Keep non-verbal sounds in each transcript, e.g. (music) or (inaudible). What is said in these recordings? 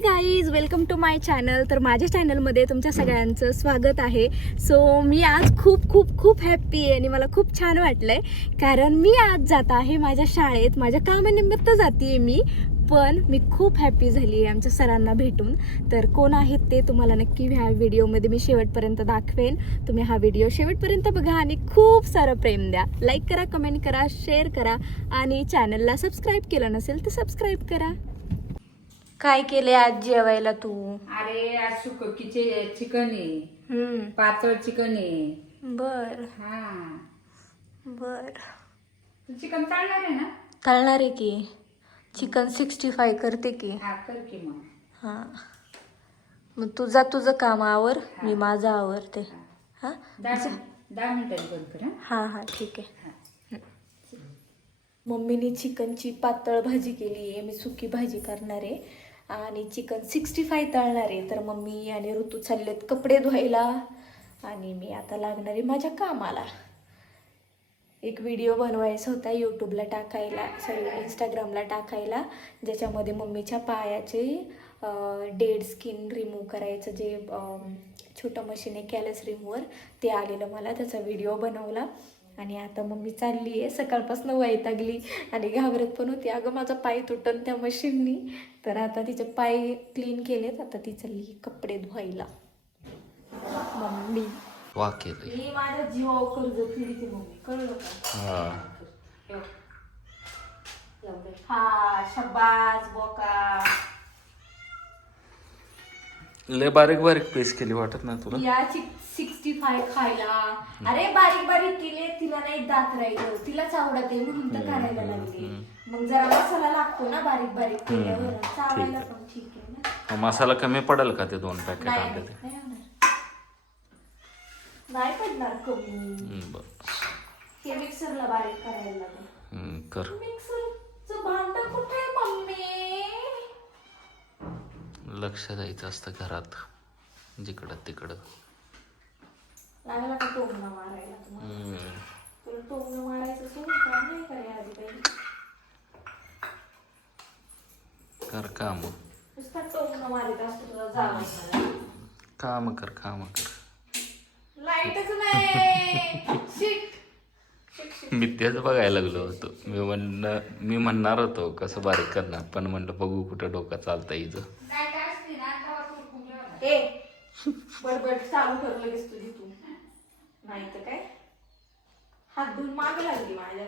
Guys welcome to my channel तर माझ्या चॅनलमध्ये तुमच्या सगळ्यांचं स्वागत आहे. सो मी आज खूप खूप खूप हॅप्पी आहे आणि मला खूप छान वाटलं आहे कारण मी आज जात आहे माझ्या शाळेत. माझ्या कामानिमित्त जाते मी पण मी खूप हॅप्पी झाली आहे आमच्या सरांना भेटून. तर कोण आहेत ते तुम्हाला नक्की ह्या व्हिडिओमध्ये मी शेवटपर्यंत दाखवेन. तुम्ही हा व्हिडिओ शेवटपर्यंत बघा आणि खूप सारं प्रेम द्या. लाईक करा कमेंट करा शेअर करा आणि चॅनलला सबस्क्राईब केलं नसेल तर सबस्क्राईब करा. काय केले आज जेवायला तू? अरे आज सुककीचे चिकन आहे. हम्म. पातळ चिकन आहे. बर. हा. बर. चिकन चालणार आहे ना? तळणार आहे की. चिकन सिक्स्टी फाय करते की. हा कर की मग. हां. मग तुझा तुझं काम आवर मी माझं आवरते. हां. दहा दहा मिनिटांनी बंद कर हा? हां हां ठीक आहे. मम्मीने चिकनची पातळ भाजी केली आहे. मी सुकी भाजी करणार आहे. आणि चिकन सिक्स्टी फाय तळणार आहे. तर मम्मी आणि ऋतू चाललेत कपडे धुवायला. आणि मी आता लागणार आहे माझ्या कामाला. एक व्हिडिओ बनवायचा होता यूट्यूबला टाकायला सॉरी इंस्टाग्रामला टाकायला ज्याच्यामध्ये मम्मीच्या पायाचे डेड स्किन रिमूव्ह करायचं जे छोटं मशीन आहे कॅलस रिमूवर ते आलेलं मला त्याचा व्हिडिओ बनवला. आणि आता मम्मी चालली आहे. सकाळपासून वैतागली आणि घाबरत पण होती. अगं माझा पाय तुटन त्या मशीननी तर आता तिचे पाय क्लीन केलेत. आता ती चालली कपडे धुवायला. मम्मी. वा केलंय. मी माझ्या जीवावर कर्ज फिरते मम्मी. कळलं का? हा. शबाज बोका. लय बारीक बारीक पेस्ट केली वाटत ना तुला? या सिक्स्टी फाय खायला. अरे बारीक बारीक केले तिला नाही दात राहिलं. तिलाच आवडते म्हणून तर करायला लागली. मग जरा मसाला लागतो ना बारीक बारीक केल्यावर. चावायला पण ठीक आहे ना. मसाला कमी पडेल का ते दोन पॅकेट नाही आणले ते? नाही होणार. नाही पडणार कमी. हे मिक्सरला बारीक करायला लागेल. कर. मिक्सरचं भांड कुठे आहे मम्मी? लक्ष द्यायचं असतं घरात जिकडं तिकडं. लागला का टोमणा मारायला तुम्हाला? हम्म. तुला टोमणं मारायचं सोडून काम नाही करे आधी पहिले कर काम. नुसता टोमणं मारित असतो तुला जावं काम कर काम कर. लाईटच नाही. शिट. मी तेच बघायला लागलो होतो. मी म्हणणं मी म्हणणार होतो कसं बारीक करणार पण म्हणलं बघू कुठं डोकं चालतं इथं. ए बडबड चालू कर लगेच तुझी तू. नाही तर काय? हात धुवून मागे लागली माझ्या.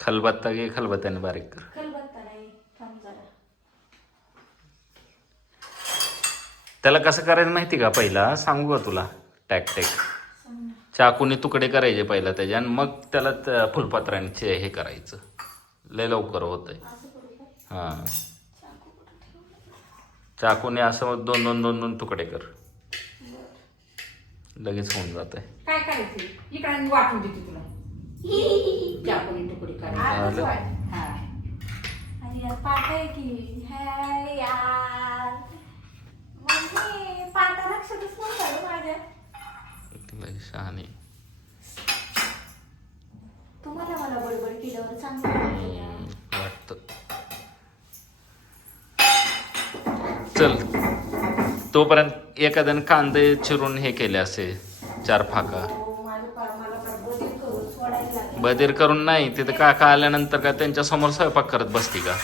खलबत्ता घे खलबत्त्याने बारीक कर. खलबत्ता नाही थांब जरा. त्याला कसं करायचं माहिती का पहिला? सांगू का तुला? टॅक टॅक. चाकूने तुकडे करायचे पहिला त्याच्या आणि मग त्याला त्या फुलपात्रांचे हे करायचं. लय लवकर होत आहे हा. चाकूने असं दोन दोन दोन दोन तुकडे कर. लगेच होऊन जात आहे काय करायचं? इकडे मी वाटून देते तुला. चाकूने तुकडे आजच करायचे वाट. हा. अरे यार पाठ आहे की हाय यार. मम्मी लक्षातच माझ्या. शहाणे. तुम्हाला मला बडबड केल्यावर चांगलं यार. हम्म, वाटतं चल. तोपर्यंत एखाद्याने कांदे चिरून हे केले असे चार फाका. माझं पार मला पार बदल करून सोडायला लागेल बधीर करून नाही तिथं काका आल्यानंतर का त्यांच्यासमोर स्वयंपाक करत बसती का?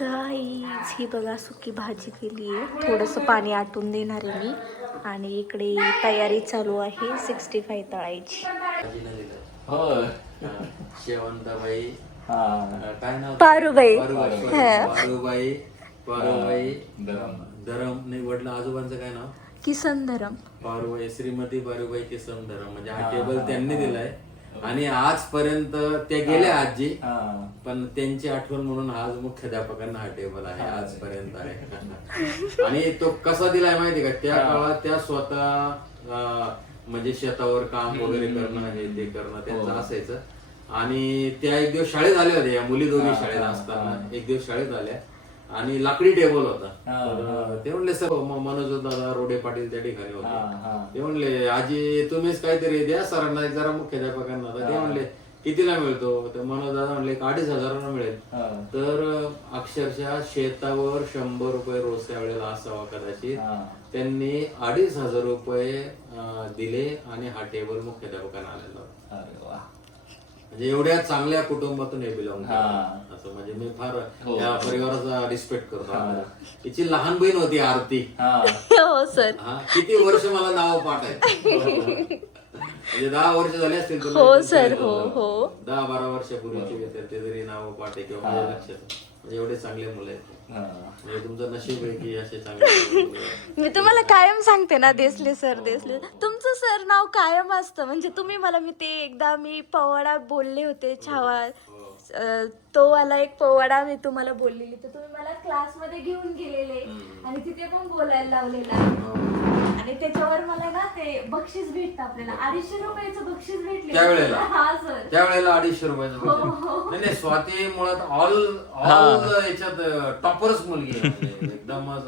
गाईज ही बघा सुकी भाजी केली आहे. थोडंसं पाणी आटून देणार आहे मी. आणि इकडे तयारी चालू आहे सिक्स्टी फाय तळायची. हो. शेवंताबाई काय नाव पारुबाई. पारुबाई हा. पारुबाई पारुबाई धरम. नाही वडलं आजोबांचं काय नाव? किसन धरम. पारुबाई श्रीमती पारुबाई किसन धरम. म्हणजे हा टेबल त्यांनी दिलाय. आणि आजपर्यंत ते गेले आजी. पण त्यांची आठवण म्हणून आज मुख्याध्यापकांना हा टेबल आहे. आजपर्यंत आहे. आणि तो कसा दिलाय माहिती का? त्या काळात त्या स्वतः म्हणजे शेतावर काम वगैरे करणं हे ते करणं त्यांचं असायचं. आणि त्या एक दिवस शाळेत आल्या होत्या या मुली दोन्ही शाळेत असताना. एक दिवस शाळेत आल्या. आणि लाकडी टेबल होता. ते म्हणले सर मनोज दादा रोडे पाटील त्या ठिकाणी होते. ते म्हणले आजी तुम्हीच काहीतरी द्या सरांना जरा मुख्याध्यापकांना ते म्हणले कितीला मिळतो? तर मनोज दादा म्हणले अडीच हजारांना मिळेल. तर अक्षरशः शेतावर शंभर रुपये रोज त्यावेळेला असावा कदाचित. त्यांनी अडीच हजार रुपये दिले आणि हा टेबल मुख्याध्यापकांना आलेला होता. म्हणजे एवढ्या चांगल्या कुटुंबातून हे बिलॉंग असं म्हणजे मी फार या परिवाराचा रिस्पेक्ट करतो. तिची लहान बहीण होती आरती. (laughs) हो. सर हा किती वर्ष मला नाव पाठ आहे? म्हणजे दहा वर्ष झाले असतील तुला हो, हो. हो. दहा बारा वर्षापूर्वीचे विद्यार्थी जरी नाव पाठ आहे किंवा माझ्या लक्षात. म्हणजे एवढे चांगले मुलं आहेत. म्हणजे तुमचं नशीब आहे की असे (laughs) चांगले मुलं आहेत. मी तुम्हाला कायम सांगते ना देसले सर देसले. तुमचं सर नाव कायम असतं. म्हणजे तुम्ही मला मी ते एकदा मी पवाडा बोलले होते छावा अं, तो वाला एक पवाडा मी तुम्हाला बोललेली. तर तुम्ही मला क्लासमध्ये घेऊन गेलेले. आणि तिथे पण बोलायला लावलेला. आणि त्याच्यावर मला ना ते बक्षीस भेटतं आपल्याला. अडीचशे रुपयाचं बक्षीस भेटले. त्यावेळेला? (laughs) हा सर. त्यावेळेला अडीचशे रुपयाचं हो, बक्षीस. नाही नाही स्वाती मुळात ऑल ऑल याच्यात टॉपरच मुलगी आहे. म्हणजे एकदमच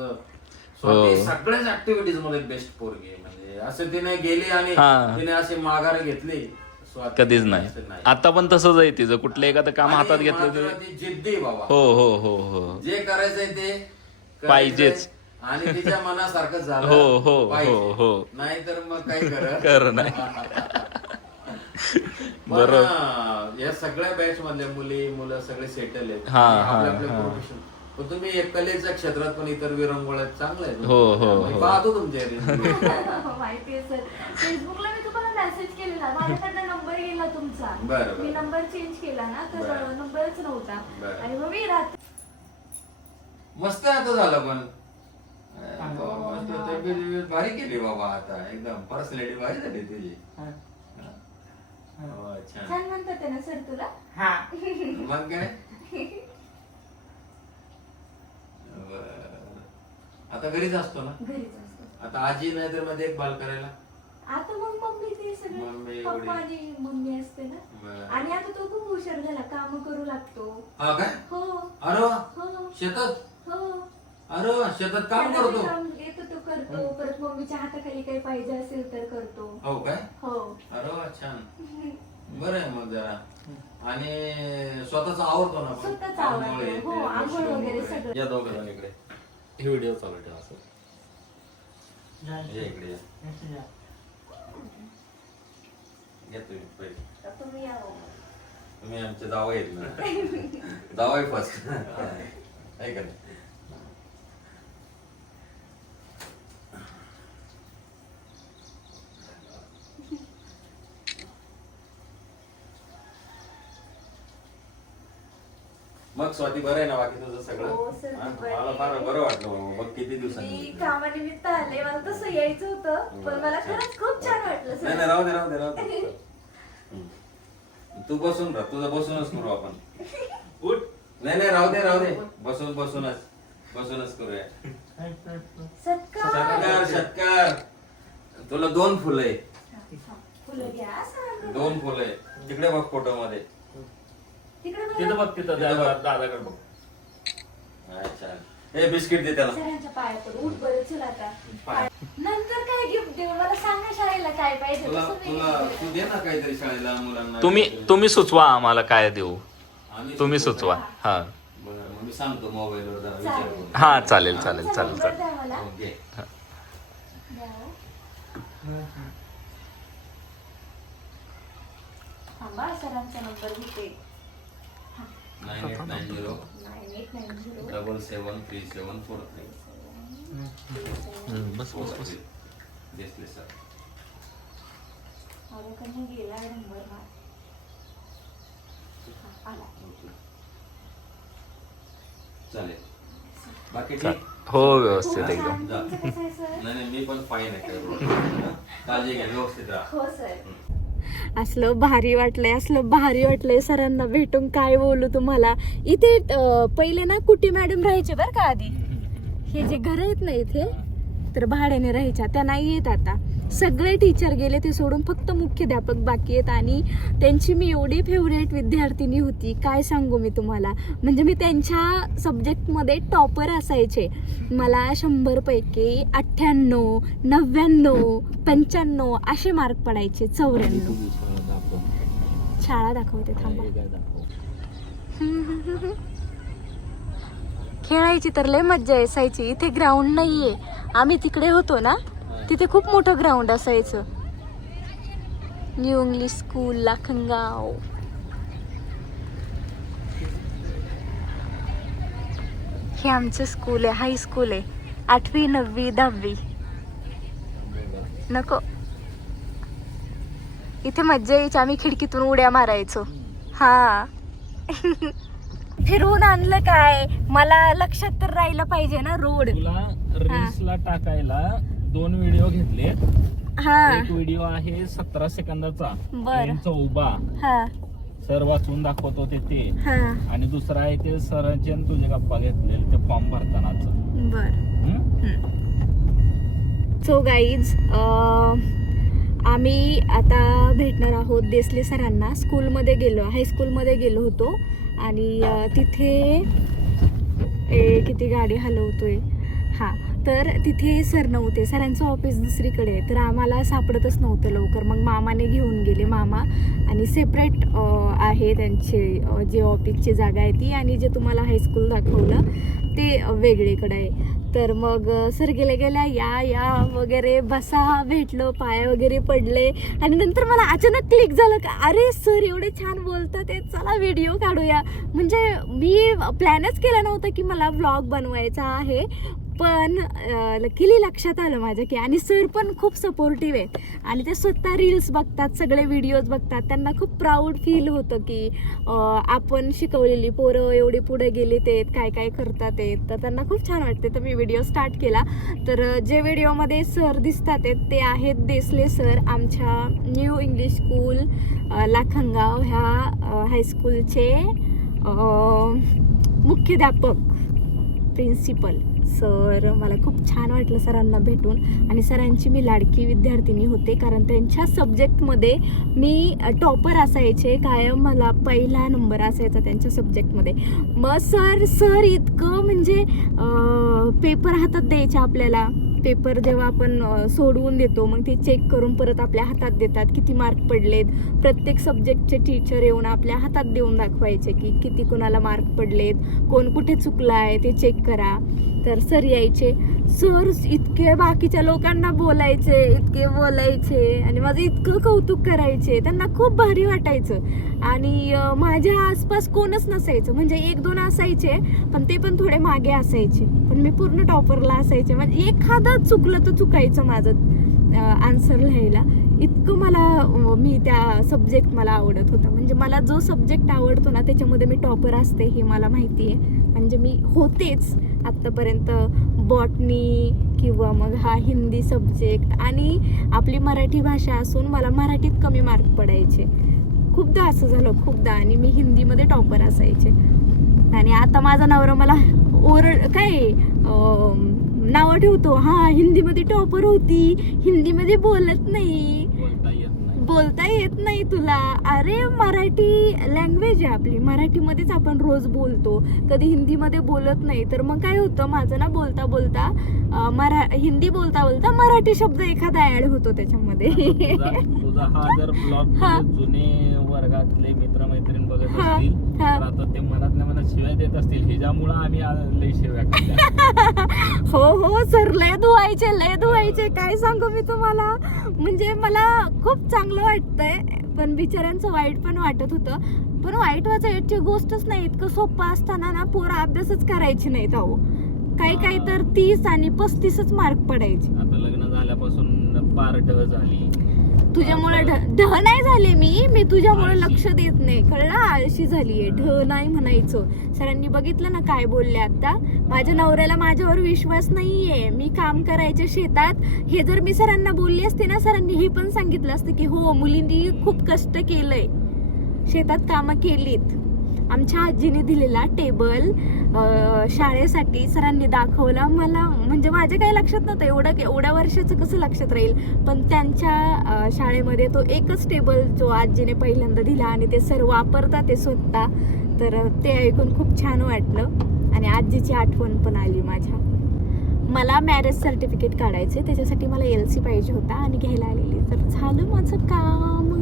स्वाती हो. सगळ्याच ऍक्टिव्हिटीजमध्ये बेस्ट पोरगी आहे. म्हणजे असं तिने गेली आणि हा. तिने अशी माघार घेतली. स्वाती कधीच असं नाही. आता पण तसंच आहे तिचं. कुठलं एखादं काम आणि हातात घेतलं मात्र ते ती जिद्दी बाबा. हो हो हो हो. जे करायचंय ते करायचंय. पाहिजेच. आणि तिच्या मनासारखं झालं हो, हो, पाहिजे. हो, हो. नाहीतर मग काही (laughs) कर कर नाही बरोबर या सगळ्या बॅच मधल्या मुली मुलं सगळे सेटल आहेत हा, आणि हा, आपल्या आपल्या हा. प्रोफेशन पण तुम्ही एक कलेच्या क्षेत्रात पण इतर विरंगुळ्यात चांगलं आहे हो, हो, मी हो. पाहतो तुमच्या reel. (laughs) माहितीये सर फेसबुकला मी तुम्हाला मेसेज केलेला माझ्याकडनं नंबर गेला तुमचा बरं, बरं. मी नंबर चेंज केला ना तर बरं. नंबरच नव्हता बरं. आणि मग मी रात्री मस्त आता झालं पण तब्येत भारी केली बाबा आता. एकदम पर्सनॅलिटी भारी झाली तुझी. हो, छान. छान म्हणतात ना सर तुला. मग काय? बरं. आता घरीच असतो ना? घरीच असतो. आता आजी नाही तर मग देखभाल करायला? आता मग मम्मी ते मम्मी सगळे एवढी. पप्पा आणि मम्मी असते ना. आणि आता तो खूप हुशार झाला. काम करू लागतो. हा काय हो. अरे वा. हो. शेतात? हो. अरे वा. शेतात काम करतो. ते काम तो करतो परत मम्मीच्या हाताखाली काही पाहिजे असेल तर करतो हो काय हो अरे वा छान बरं आहे मग जरा आणि स्वतःच आवडतो ना आपण. स्वतःच आवडतो. आंघोळ हो, आंघोळ वगैरे वगैरे. सगळं. या दोघं जण इकडे हे व्हिडिओ चालू ठेवा असं ये इकडे या. या तुम्ही पहिले तर तुम्ही या हो. तुम्ही आमचे जावई आहेत ना जावई फर्स्ट ऐका ना. मग स्वाती बरं आहे ना बाकी तुझं सगळं? हो, हा? बरं आहे. मला फार बरं वाटलं बाबा. बघ किती मी दिवसांनी कामानिमित्त आले मला तसं यायचं होतं पण मला खरंच खूप छान वाटलं नाही सर. नाही राहू दे राहू दे राहू दे. (laughs) हम्म. तू बसून राह तुझं बसूनच करू आपण. (laughs) उठ. नाही नाही राहू दे राहू दे. बसून बसूनच बसूनच करूया. सत्कार. सत्कार सत्कार. तुला दोन फुलं आहे फुलं घ्या सांग. दोन फुलं आहे तिकडे बघ फोटो मध्ये. तिकडे बघा. तिथं बघ तिथं बघ. दादाकडे बघ. अच्छा. हे बिस्किट दे त्याला. सरांच्या पाया पडू. उठ बरं चल आता. नंतर काय गिफ्ट देऊ? मला सांगा शाळेला काय पाहिजे. तुला तसं मी तुला gift तू देईन. दे ना काहीतरी शाळेला मुलांना. तुम्ही तुम्ही सुचवा आम्हाला काय देऊ. आम्ही तुम्ही सुचवू? हा. बरं, मग मी सांगतो मोबाईलवर जरा विचार चालेल. करून. हा चालेल चालेल चला, चालेल चालेल. द्या मला. ओके. द्या. थांबा सरांचा नंबर घेते. Nine eight nine zero double seven three seven four three बस बस बस दिसले सर चालेल बाकी ठीक हो व्यवस्थित एकदम. नाही नाही मी पण फाईन आहे. काळजी घ्या व्यवस्थित राहा. हो सर. असलं भारी वाटलंय असलं भारी वाटलंय सरांना भेटून काय बोलू तुम्हाला. इथे पहिले ना कुटी मॅडम राहायचे बरं का आधी. हे जे घर आहेत ना इथे तर भाड्याने राहायच्या त्या नाही येत आता. सगळे टीचर गेले ते सोडून फक्त मुख्याध्यापक बाकी आहेत आणि त्यांची मी एवढी फेवरेट विद्यार्थिनी होती काय सांगू मी तुम्हाला. म्हणजे मी त्यांच्या सब्जेक्टमध्ये टॉपर असायचे. मला शंभरपैकी अठ्ठ्याण्णव नव्याण्णव पंच्याण्णव असे मार्क पडायचे चौऱ्याण्णव. शाळा दाखवते थांबा. (laughs) खेळायची तर लय मज्जा असायची. इथे ग्राउंड नाहीये. आम्ही तिकडे होतो ना तिथे खूप मोठं ग्राउंड असायचं. New English school Lakhangaon. हे आमचं स्कूल आहे हाय स्कूल आहे. आठवी नववी दहावी. नको. इथे मज्जा यायची. आम्ही खिडकीतून उड्या मारायचो. हा. (laughs) फिरवून आणलं काय? मला लक्षात तर राहिलं पाहिजे ना रोड. तुला रील्सला टाकायला दोन व्हिडिओ घेतले हा. एक व्हिडिओ आहे सतरा सेकंदाचा. बर. उभा हा. सर वाचून दाखवतो ते ते. हा. आणि दुसरा आहे ते सरांचे आणि तुझे गप्पा घेतलेले ते फॉर्म भरतानाच. बर. सो गाईज आम्ही आता भेटणार आहोत देसले सरांना. स्कूलमध्ये गेलो हायस्कूलमध्ये गेलो होतो. आणि तिथे ए किती गाडी हलवतोय. हां तर तिथे सर नव्हते. सरांचं ऑफिस दुसरीकडे आहे. तर आम्हाला सापडतच नव्हतं लवकर. मग मामाने घेऊन गेले मामा. आणि सेपरेट आहे त्यांचे जे ऑफिसची जागा आहे ती. आणि जे तुम्हाला हायस्कूल दाखवलं ते अ, वेगळीकडे आहे. तर मग सर गेल्या गेल्या या या वगैरे बसा भेटलो पाय वगैरे पडले. आणि नंतर मला अचानक क्लिक झालं का अरे सर एवढे छान बोलतात ते चला व्हिडिओ काढूया. म्हणजे मी प्लॅनच केला नव्हता की मला व्लॉग बनवायचा आहे. पण लकीली लक्षात आलं माझ्या की आणि सर पण खूप सपोर्टिव्ह आहेत. आणि ते स्वतः रील्स बघतात सगळे व्हिडिओज बघतात. त्यांना खूप प्राऊड फील होतं की आपण शिकवलेली पोरं एवढी पुढे गेली ते काय काय करतात ते तर त्यांना खूप छान वाटते तर मी व्हिडिओ स्टार्ट केला. तर जे व्हिडिओमध्ये सर दिसतात आहेत ते आहेत देसले सर आमच्या न्यू इंग्लिश स्कूल लाखनगाव ह्या हायस्कूलचे मुख्याध्यापक प्रिन्सिपल सर मला खूप छान वाटलं सरांना भेटून. आणि सरांची मी लाडकी विद्यार्थिनी होते कारण त्यांच्या सब्जेक्टमध्ये मी टॉपर असायचे. कायम मला पहिला नंबर असायचा त्यांच्या सब्जेक्टमध्ये मग सर सर इतकं म्हणजे पेपर हातात द्यायचे आपल्याला. पेपर जेव्हा आपण सोडवून देतो मग ते चेक करून परत आपल्या हातात देतात. किती मार्क पडलेत? प्रत्येक सब्जेक्टचे टीचर येऊन आपल्या हातात देऊन दाखवायचे की किती कोणाला मार्क पडलेत? कोण कुठे चुकला आहे ते चेक करा. तर सर यायचे सर इतके बाकीच्या लोकांना बोलायचे इतके बोलायचे आणि माझं इतकं कौतुक करायचे. त्यांना खूप भारी वाटायचं. आणि माझ्या आसपास कोणच नसायचं. म्हणजे एक दोन असायचे पण ते पण थोडे मागे असायचे. पण मी पूर्ण टॉपरला असायचे. म्हणजे एखादा चुकलं तर चुकायचं माझं आन्सर लिहायला. इतकं मला मी त्या सब्जेक्ट मला आवडत होता. म्हणजे मला जो सब्जेक्ट आवडतो ना त्याच्यामध्ये मी टॉपर असते हे मला माहिती आहे म्हणजे मी होतेच. आत्तापर्यंत बॉटनी किंवा मग हा हिंदी सब्जेक्ट आणि आपली मराठी भाषा असून मला मराठीत कमी मार्क पडायचे. खूपदा असं झालं खूपदा. आणि मी हिंदीमध्ये टॉपर असायचे. आणि आता माझा नवरा मला ओरड काय नावं ठेवतो. हां हिंदीमध्ये टॉपर होती. हिंदीमध्ये बोलत नाही. बोलता येत नाही तुला. अरे मराठी लँग्वेज आहे आपली. मराठीमध्येच आपण रोज बोलतो. कधी हिंदीमध्ये बोलत नाही. तर मग काय होतं? माझं ना बोलता बोलता मरा हिंदी बोलता बोलता मराठी शब्द एखादा ऍड होतो त्याच्यामध्ये. हा. (laughs) जुने वर्गातले मित्रमैत्रीण बघत हा, हा. तर आता ते मनातल्या मनात शिव्या देत असतील. आम्ही आ- लई शिव्या खाल्ल्या. (laughs) हो हो सर लय धुवायचे लय धुवायचे. काय सांगू मी तुम्हाला? म्हणजे मला खूप चांगलं वाटतंय पण बिचाऱ्यांचं वाईट पण वाटत होतं. पण वाईट वाचायची गोष्टच नाही. इतकं सोपं असताना ना पोरं अभ्यासच करायची नाहीत अहो. काही काही तर तीस आणि पस्तीसच मार्क पडायचे. आता लग्न झाल्यापासून पार ढ झाली तुझ्यामुळे ढ नाही झाले मी. मी तुझ्यामुळे. लक्ष देत नाही. कळलं आळशी झालीये. ढ नाही म्हणायचं. सरांनी बघितलं ना काय बोलले आता? माझ्या नवऱ्याला माझ्यावर विश्वास नाहीये. मी काम करायचे शेतात हे जर मी सरांना बोलली असते ना सरांनी हे पण सांगितलं असतं की हो मुलींनी खूप कष्ट केलंय. शेतात कामं केलीत. आमच्या आजीने दिलेला टेबल शाळेसाठी सरांनी दाखवला. मला म्हणजे माझ्या काही लक्षात नव्हतं एवढं एवढ्या वर्षाचं कसं लक्षात राहील. पण त्यांच्या शाळेमध्ये तो एकच टेबल जो आजीने पहिल्यांदा दिला आणि ते सर वापरतात ते स्वतः. तर ते ऐकून खूप छान वाटलं आणि आजीची आठवण पण आली माझ्या. मला मॅरेज सर्टिफिकेट काढायचे त्याच्यासाठी मला एल सी पाहिजे होता आणि घ्यायला आलेली. तर झालं माझं काम.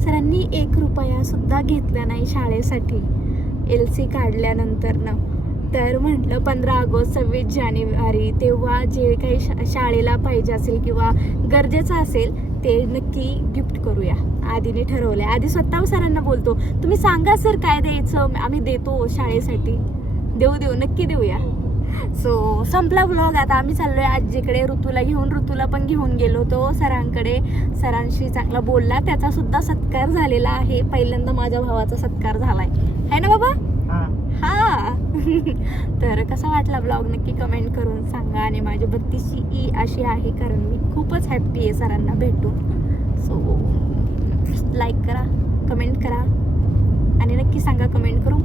सरांनी एक रुपयासुद्धा घेतला नाही शाळेसाठी. एल सी काढल्यानंतरनं. तर म्हटलं पंधरा ऑगस्ट सव्वीस जानेवारी तेव्हा जे काही शा शाळेला पाहिजे असेल किंवा गरजेचं असेल ते नक्की गिफ्ट करूया. आधीने ठरवलं आहे आधी स्वतः सरांना बोलतो तुम्ही सांगा सर काय द्यायचं? आम्ही देतो शाळेसाठी. देऊ देऊ नक्की देऊया. सो संपला ब्लॉग आता आम्ही चाललोय आजीकडे. ऋतूला घेऊन ऋतूला पण घेऊन गेलो होतो सरांकडे. सरांशी चांगला बोलला. त्याचा सुद्धा सत्कार झालेला आहे. पहिल्यांदा माझ्या भावाचा सत्कार झालाय. है ना बाबा? हा. (laughs) तर कसा वाटला ब्लॉग नक्की कमेंट करून सांगा. आणि माझी बत्तीसची ई अशी आहे कारण मी खूपच हॅप्पी आहे सरांना भेटून. सो लाईक करा कमेंट करा. आणि नक्की सांगा कमेंट करून